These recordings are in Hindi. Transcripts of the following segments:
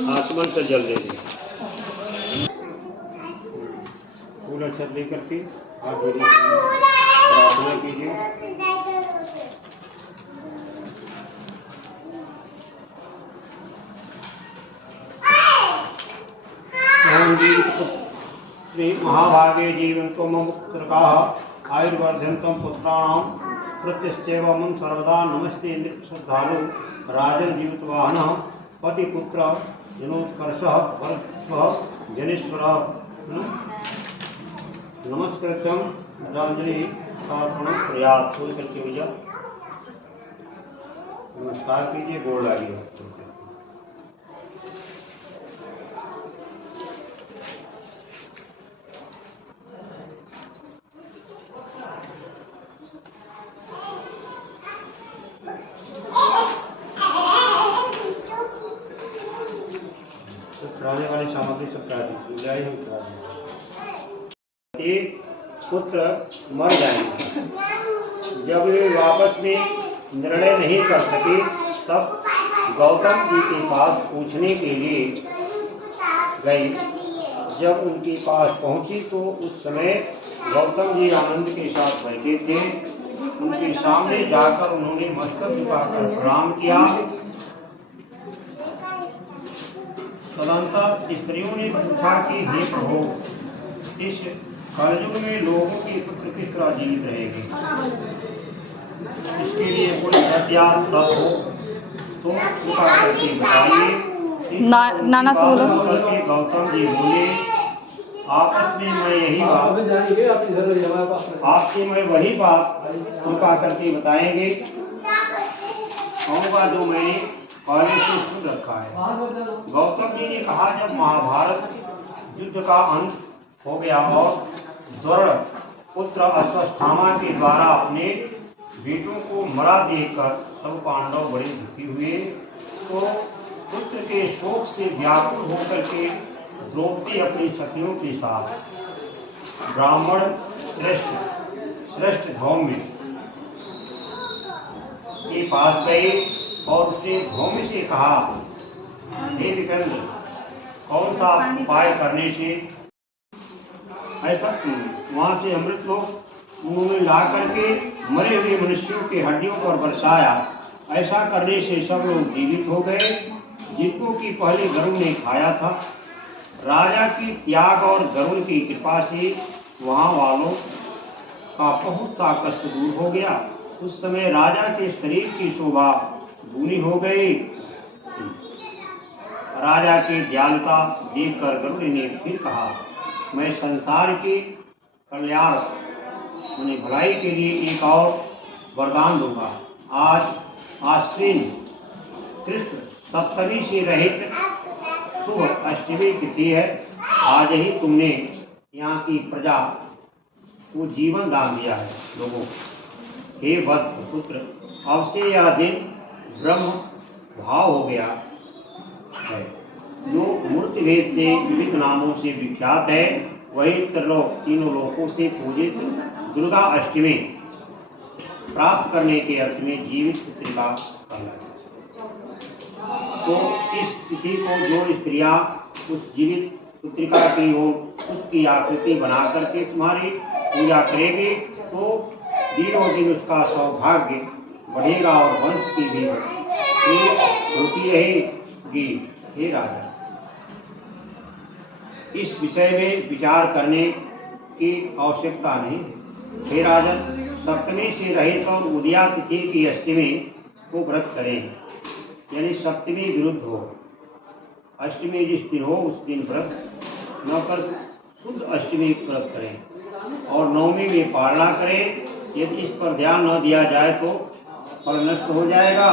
आचमन से जल दे दें। फूल अक्षत लेकर के आप प्रार्थना कीजिए। महाभागे जीवंतो मुक्तका आयुर्वर्धनतम पुत्राणाम प्रत्यश्चैवं सर्वदा नमस्ते इंद्र श्रद्धालु राजन जीवितवाहन पतिपुत्र जनोत्कर्ष वर्ग जनेश्वर नमस्कृत्यम राजनी प्रार्थना प्रयास छोड़ करके भैया नमस्कार कीजिए, गोड़ लागिए। रहने वाली सामग्री सब पुत्र मर जाएंगे। जब वे वापस में निर्णय नहीं कर सके तब गौतम जी के पास पूछने के लिए गई। जब उनके पास पहुंची तो उस समय गौतम जी आनंद के साथ बैठे थे। उनके सामने जाकर उन्होंने मस्तक झुकाकर प्रणाम किया। तदंतर स्त्रियों ने पूछा कि हे प्रभु, इस कलयुग में लोगों के पुत्र किस तरह जीवित रहेंगे? इसके लिए कोई हथियार तब हो तो कृपा करके बताइए। नाना से बोलो। करके गौतम जी बोले, आपस में मैं यही बात आपसे मैं वही बात कृपा करके बताएंगे कहूँगा जो मैंने पहले से सुन रखा है। गौतम जी ने कहा, जब महाभारत युद्ध का अंत हो गया और द्रोण पुत्र अश्वत्थामा के द्वारा अपने बेटों को मरा देखकर सब पांडव बड़े दुखी हुए, तो पुत्र के शोक से व्याकुल होकर के द्रौपदी अपनी सखियों के साथ ब्राह्मण श्रेष्ठ धौम्य के पास गए और उसने धौम्य से कहा, हे विकेंद्र, कौन सा उपाय करने से ऐसा वहां से अमृत लोग उन्होंने ला करके मरे हुए मनुष्यों के हड्डियों पर बरसाया। ऐसा करने से सब लोग जीवित हो गए जिनको कि पहले गरुड़ ने खाया था। राजा की त्याग और गरुड़ की कृपा से वहां वालों का बहुत सा कष्ट दूर हो गया। उस समय राजा के शरीर की शोभा दूनी हो गई। राजा की दयालुता देखकर गरुड़ ने फिर कहा, मैं संसार के कल्याण उन्हें भलाई के लिए एक और वरदान दूंगा। आज आश्विन कृष्ण सप्तमी से रहित शुभ अष्टमी तिथि है। आज ही तुमने यहाँ की प्रजा को जीवन दान दिया है लोगों। हे वत्स पुत्र, अब से यह दिन ब्रह्म भाव हो गया है, जो मूर्ति भेद से विविध नामों से विख्यात है। वही त्रिलोक तीनों लोकों से पूजित दुर्गा अष्टमी प्राप्त करने के अर्थ में जीवित पुत्रिका कहलाती है। तो इस तिथि को जो स्त्रियां उस जीवित पुत्रिका की ओर उसकी आकृति बना करके तुम्हारी पूजा करेगी तो दिनों दिन उसका सौभाग्य बढ़ेगा और वंश की भी होती रहेगी। हे राजा, इस विषय में विचार करने की आवश्यकता नहीं है। हे राजन, सप्तमी से रहित और उदया तिथि की अष्टमी को व्रत करें, यानी सप्तमी विरुद्ध हो। अष्टमी जिस दिन हो उस दिन व्रत न कर शुद्ध अष्टमी व्रत करें और नवमी में पारणा करें। यदि इस पर ध्यान न दिया जाए तो फल नष्ट हो जाएगा,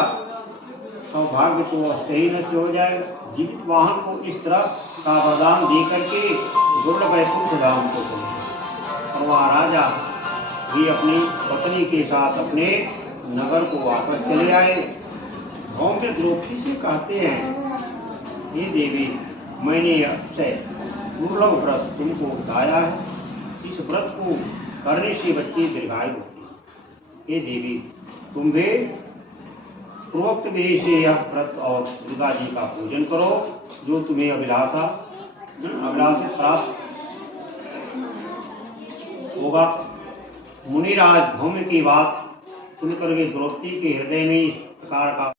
सौभाग्य तो अस्थायी नष्ट हो जाएगा। जीवित वाहन को इस तरह का वरदान दे करके दुर्लभ वैकुंठ धाम को चले और वहाँ राजा भी अपनी पत्नी के साथ अपने नगर को वापस चले आए। धौम्य द्रौपदी से कहते हैं, हे देवी, मैंने अक्षय दुर्लभ व्रत तुमको बताया है। इस व्रत को करने से बच्चे दीर्घायु होते हैं। हे देवी, पूर्वोक्त विधि से यह व्रत और दुर्गा जी का पूजन करो, जो तुम्हें अभिलाषा प्राप्त होगा। मुनिराज धौम्य की बात सुनकर वे द्रौपदी के हृदय में इस प्रकार का